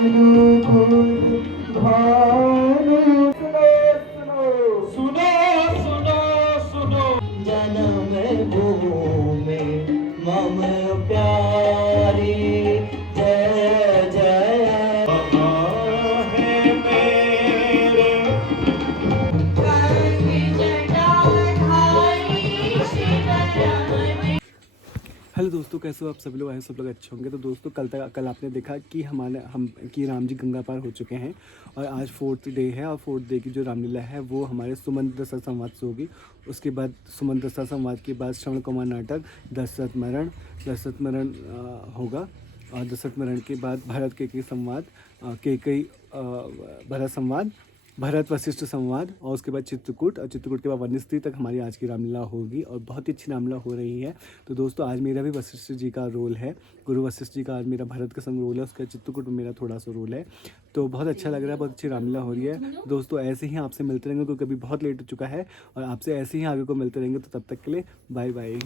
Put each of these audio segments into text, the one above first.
सुनो सुनो सुनो जन्म भूमि मम प्यारी जय जय है मेरे हेलो दोस्तों, कैसे हो आप सभी लोग? आए सब लोग अच्छे होंगे। तो दोस्तों कल आपने देखा कि हम कि राम जी गंगा पार हो चुके हैं और आज 4th डे है। और 4th डे की जो रामलीला है वो हमारे सुमंत दशा संवाद से होगी। उसके बाद सुमंत दशा संवाद के बाद श्रवण कुमार नाटक दशरथ मरण होगा। और दशरथ मरण के बाद भरत के संवाद भरत संवाद, भरत वशिष्ठ संवाद, और उसके बाद चित्रकूट, और चित्रकूट के बाद वनस्त्री तक हमारी आज की रामलीला होगी। और बहुत ही अच्छी रामलीला हो रही है। तो दोस्तों आज मेरा भी वशिष्ठ जी का रोल है, गुरु वशिष्ठ जी का आज मेरा भरत का संग रोल है, उसका चित्रकूट में मेरा थोड़ा सा रोल है। तो बहुत अच्छा लग रहा है, बहुत अच्छी रामलीला हो रही है। दोस्तों ऐसे ही आपसे मिलते रहेंगे क्योंकि अभी बहुत लेट हो चुका है, और आपसे ऐसे ही आगे को मिलते रहेंगे। तो तब तक के लिए बाय बाय।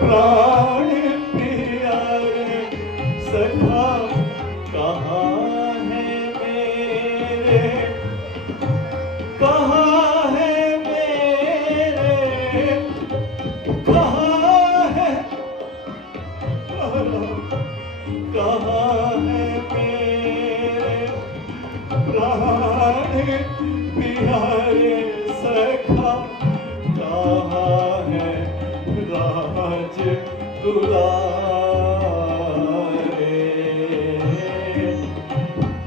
प्राण प्यारे सखा कहाँ है मेरे, कहाँ है मेरे, कहाँ है, कहाँ है मेरे प्राण प्यारे सखा, कहाँ है राज दुलारे,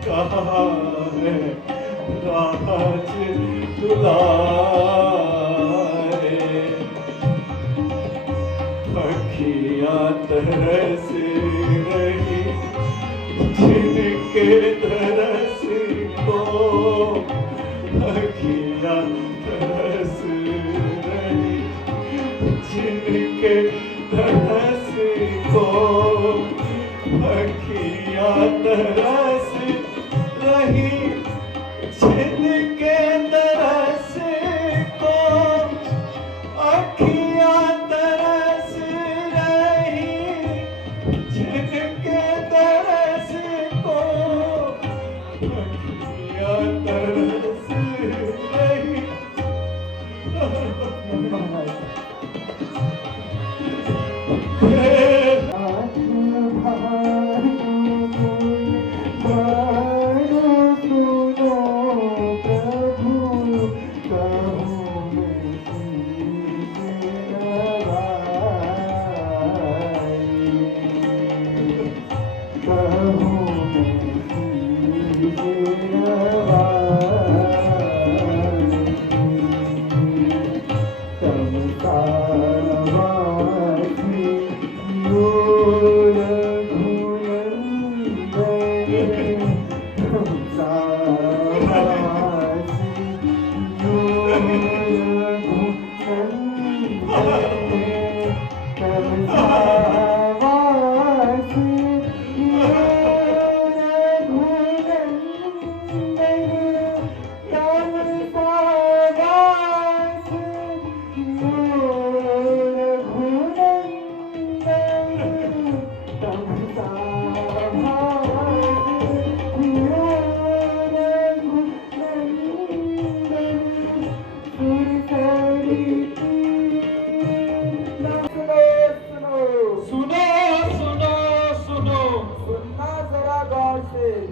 कहाँ है राज दुलारे। अखियाँ तरस रही जिनके तरस को, अखियाँ तरस रही जिनके तरस को, अखियाँ तरस रही जिनके तरस को, अखियाँ तरस रही जिनके तरस को, अखियाँ तरस रही।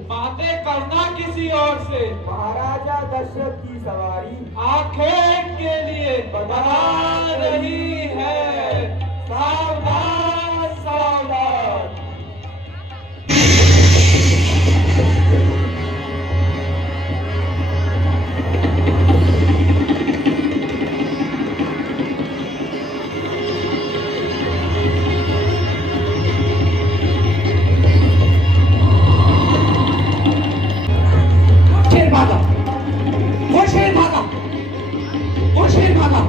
बातें करना किसी और से, महाराजा दशरथ की सवारी आखेट के लिए बना रही है। सावधान सावधान। शेर भागा, वो शेर भागा, वो शेर भागा।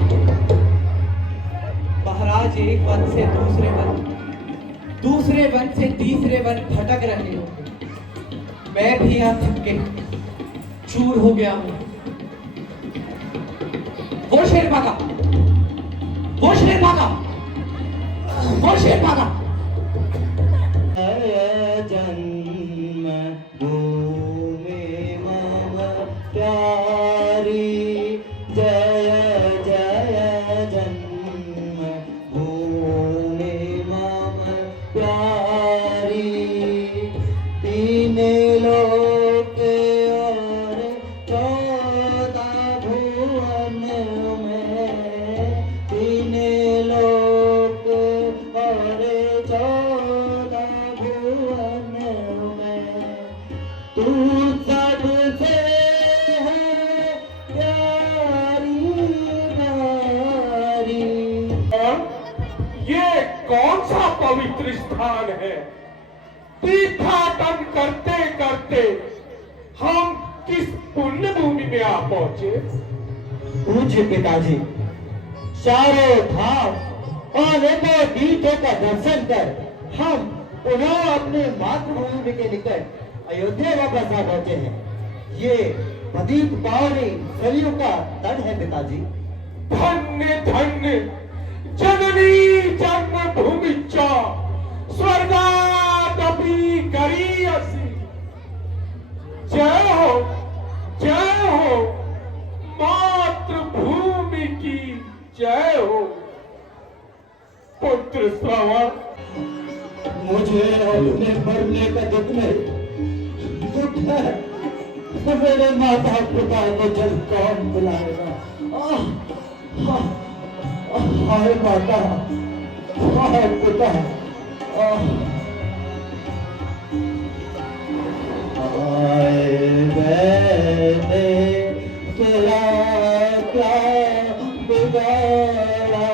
महाराज एक वन से दूसरे वन, दूसरे वन से तीसरे वन भटक रहे हो। मैं भी यहाँ थक के चूर हो गया हूँ। वो शेर भागा, वो शेर भागा। और शेर भागा। जन्म भूमि मम प्यारी, जय जय जन्म भूमि मम प्यारी। तीन लोक और 14 भुवन में, तीन लोक और 14 भुवन में, तू सबसे है प्यारी नारी। ये कौन सा पवित्र स्थान है? तीर्थाटन करते करते हम किस पुण्य भूमि में आ पहुंचे? पूज्य पिताजी, चारों धाम और नौ तीर्थों का दर्शन कर हम पुनः अपने मातृभूमि के निकट अयोध्या वापस आ पहुंचे हैं। ये पतित पावनी सरयू का तट है पिताजी। धन्य धन्य जननी जन्मभूमि च स्वर्गादपि गरीयसी। जय हो मातृभूमि की जय हो। पुत्र श्रवण, मुझे अपने मरने का दुख नहीं, दुख है मेरे माता पिता को जल कौन बुलाएगा। हाय माता, हाय पिता, हाय मैंने तेरा क्या बिगाड़ा,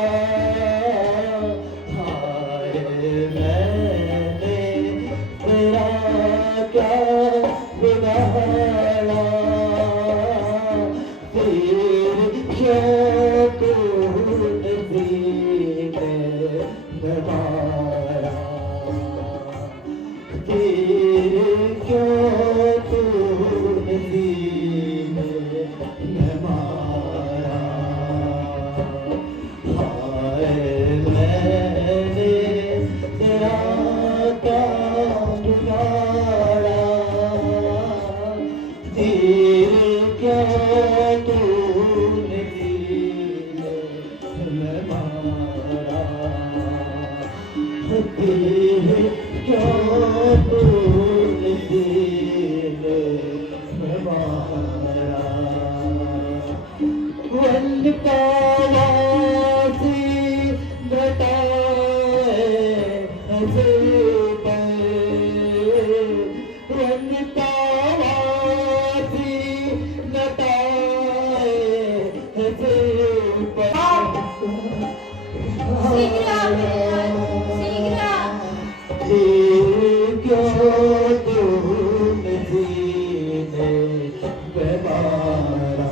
हाय मैंने तेरा क्या बिगाड़ा, फिर क्यों तूने सीने में मारा, फिर क्यों तूने सीने में मारा। हाय मैंने तेरा क्या बिगाड़ा, फिर क्यों तूने सीने में मारा, फिर क्यों तूने सीने में मारा। वन का वासी बताए ऐसे पर, वन का वासी बताए ऐसे पर। क्यों तूने सीने में मारा,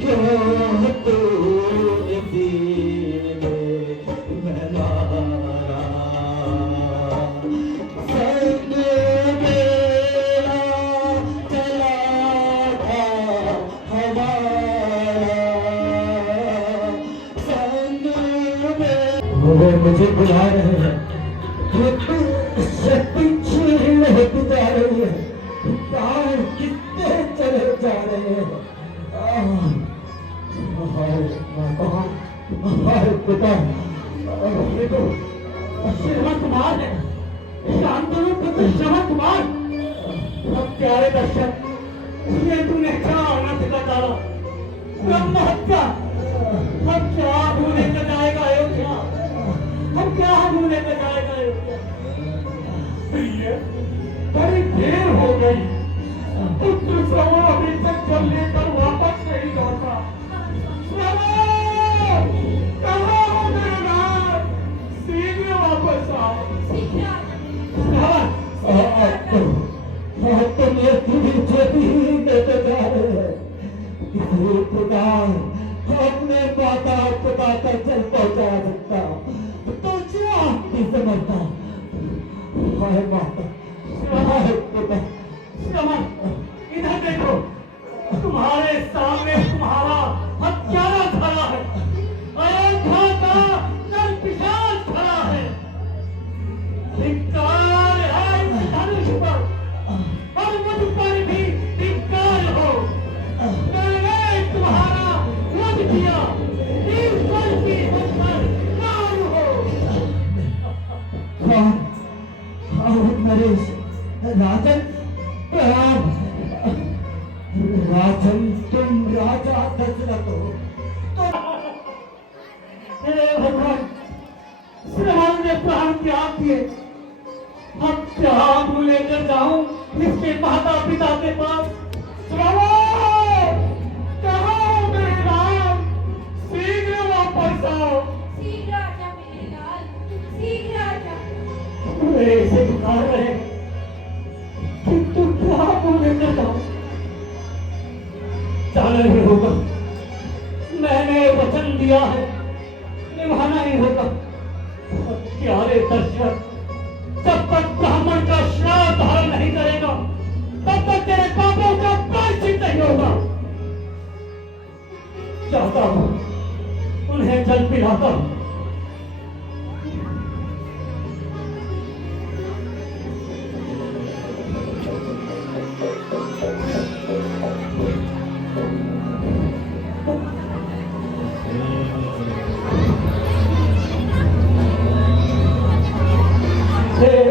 क्यों तूने सीने में मारा। संग मेरा चला था हमारा, संग वो मुझे बुला रहे हैं, पीछे लेके जा रही है, पार कितने चले जा रहे हैं। हाय पिता, देखो श्रीमन कुमार है, शांतनु पुत्र श्रवण कुमार। अब प्यारे दर्शक, ये तूने क्या होना सिखाता रहा? ब्रह्म हत्या, हम क्या भूले कर जाएगा अयोध्या, हम क्या भूले कर जाएगा अयोध्या। बड़ी देर हो गई, पुत्र श्रवण अभी तक जल लेकर वापस नहीं लौटा। श्रवण, कहाँ हो मेरे नाथ? शीघ्र वापस आओ। तुम ये चेती देते जा रहे हैं, किसी प्रकार अपने माता पिता तक चल पहुंचा सकता तो क्या नहीं समझता। हाय माता, हाय पिता, इधर देखो, तुम्हारे सामने तुम्हारा हत्यारा खड़ा है। हे भगवान, श्रावण ने प्राण त्याग दिए, अब क्या लेकर जाऊं इसके माता पिता के पास। श्रावण, कहाँ हो मेरे राम, शीघ्र वापस आओ। शीघ्र आजा मेरे लाल, शीघ्र आजा। वे इसे पुकार रहे, किंतु क्या लेकर जाऊं। जाना ही होगा, मैंने वचन दिया है, निभाना ही होगा। प्यारे दशरथ, जब तक ब्राह्मण का श्राद्ध धारण नहीं करेगा, तब तक तेरे पापों का प्रायश्चित नहीं होगा। चाहता हूं उन्हें जल पिलाता हूं।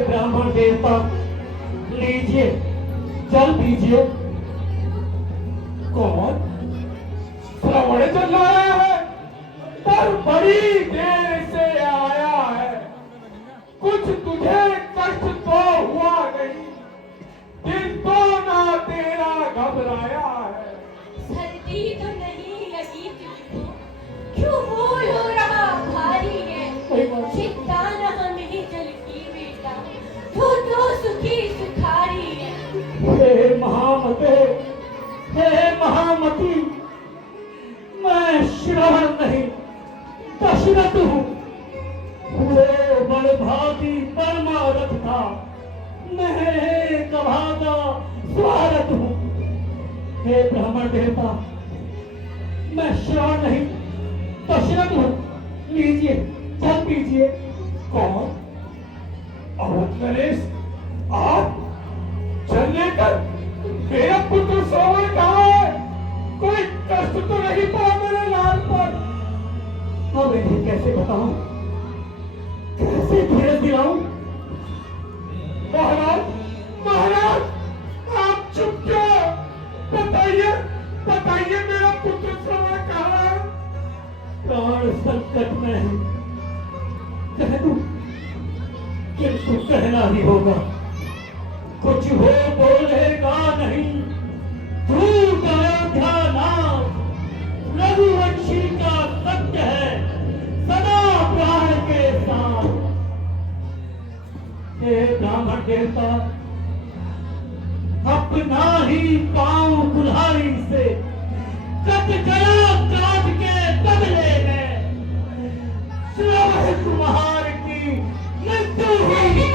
ब्राह्मण देवता, लीजिए जल पीजिए। कौन? श्रवण चल आया है, पर बड़ी देर से आया है। कुछ तुझे कष्ट तो हुआ नहीं, दिल तो ना तेरा घबराया है। सर्दी तो नहीं लगी तुझको, क्यों मूल हो रहा भारी है। चिंता न हमें जल की बेटा, तू तो सुखी सुखारी है। हे महामते, हे महामती, मैं श्रवण नहीं दशरथ हूँ। वो बड़भागी परमारथ था, मैं एक अभागा स्वारथ हूँ। हे ब्राह्मण देवता, मैं श्रवण नहीं दशरथ हूँ। लीजिए जल पीजिए। कौन? अवध नरेश, आप जल लेकर? मेरा पुत्र श्रवण कहाँ है? कोई कष्ट तो नहीं पड़ा मेरे लाल पर? अब इन्हें कैसे बताऊं, कैसे धीरज दिलाऊं? महाराज, महाराज, आप चुप क्यों? बताइए, बताइए मेरा पुत्र श्रवण कहाँ है? प्राण संकट में है, कह दूं, किंतु कहना ही होगा। कुछ हो बोलेगा नहीं, धूप अयोध्या नाम रघुवंशी का सत्य है, सदा प्राण के साथ। हे ब्राह्मण देवता, अपना ही पांव कुल्हाड़ी से कट गया काट के बदले में। श्रवण कुमार की मृत्यु हुई।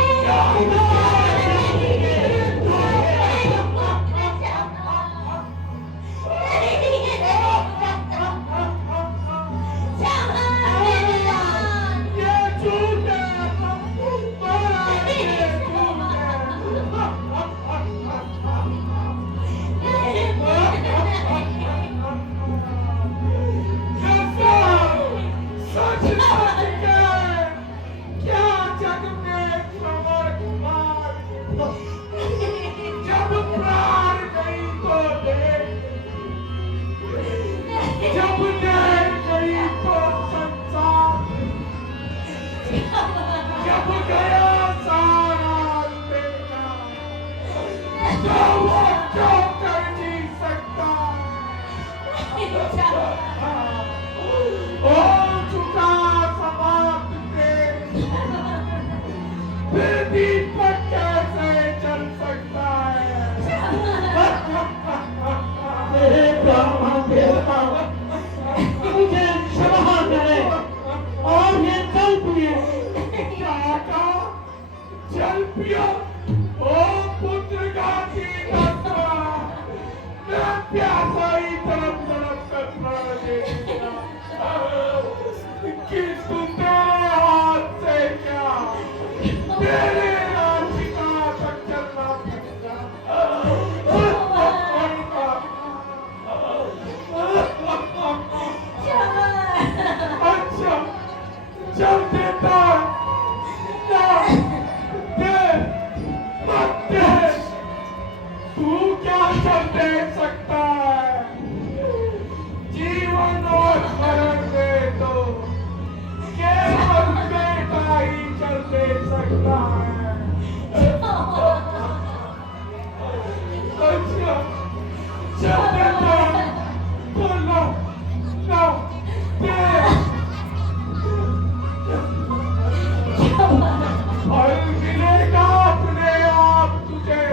फल मिलेगा अपने आप तुझे।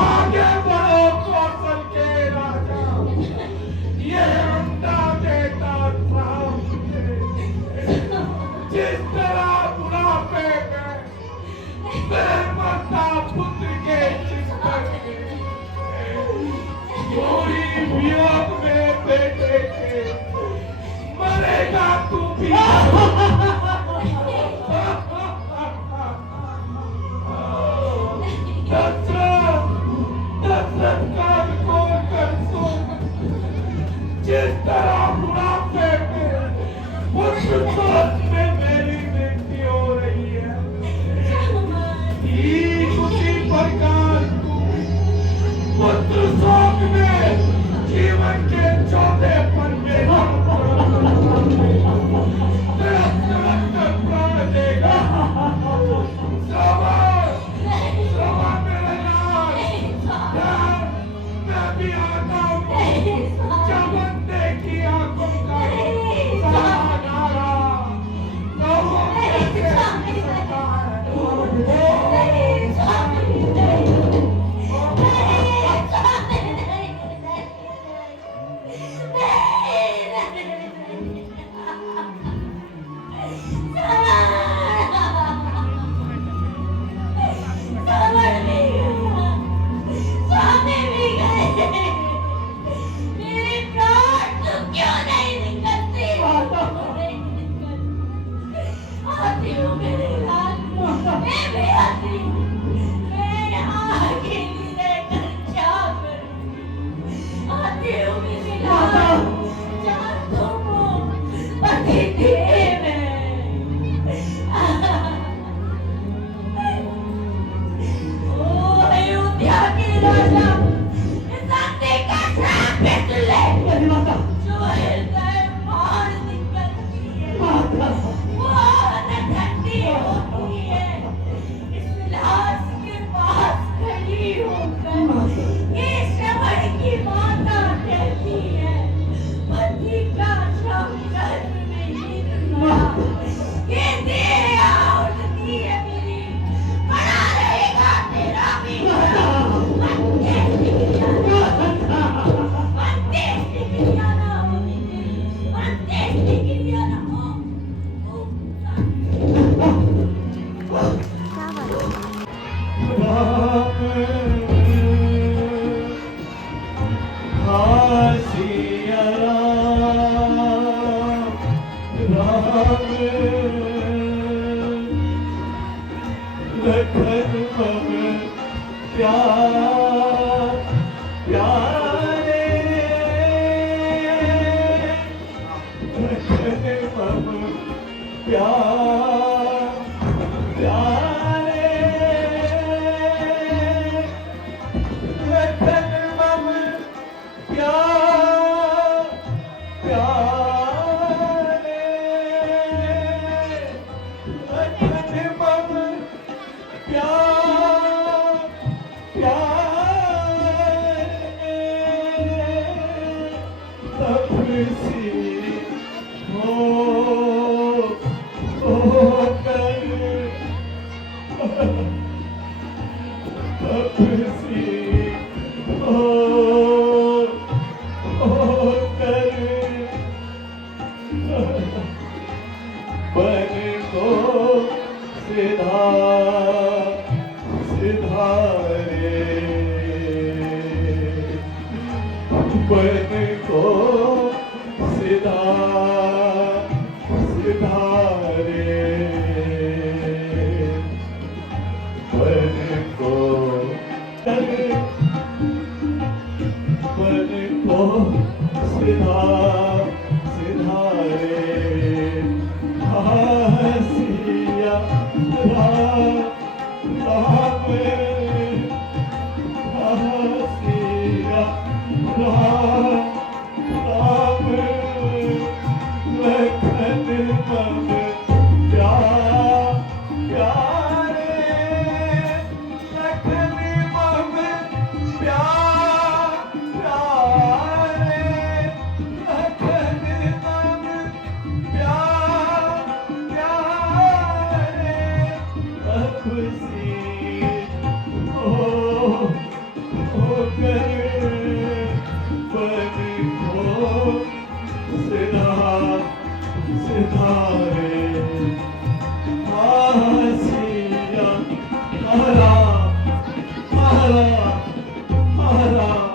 आगे बढ़ो कौशल के राजा, ये अंडा देता था मुझे। जिस तरह बुढ़ापे में मरता पुत्र के चिंतन में, पूरी वियोग में बेटे के मरेगा तू भी। दशरथ कान खोल कर सुन, जिस तरह बुढ़ापे में पुत्र शोक में मेरी मृत्यु हो रही है, ठीक उसी प्रकार तू पुत्र शोक में जीवन के चौथे पर मेरा प्राण देगा। श्रवा मेरे लाल, मैं भी आता हूँ चमकने की आंखों का सहारा। तो वो कैसे सकता राम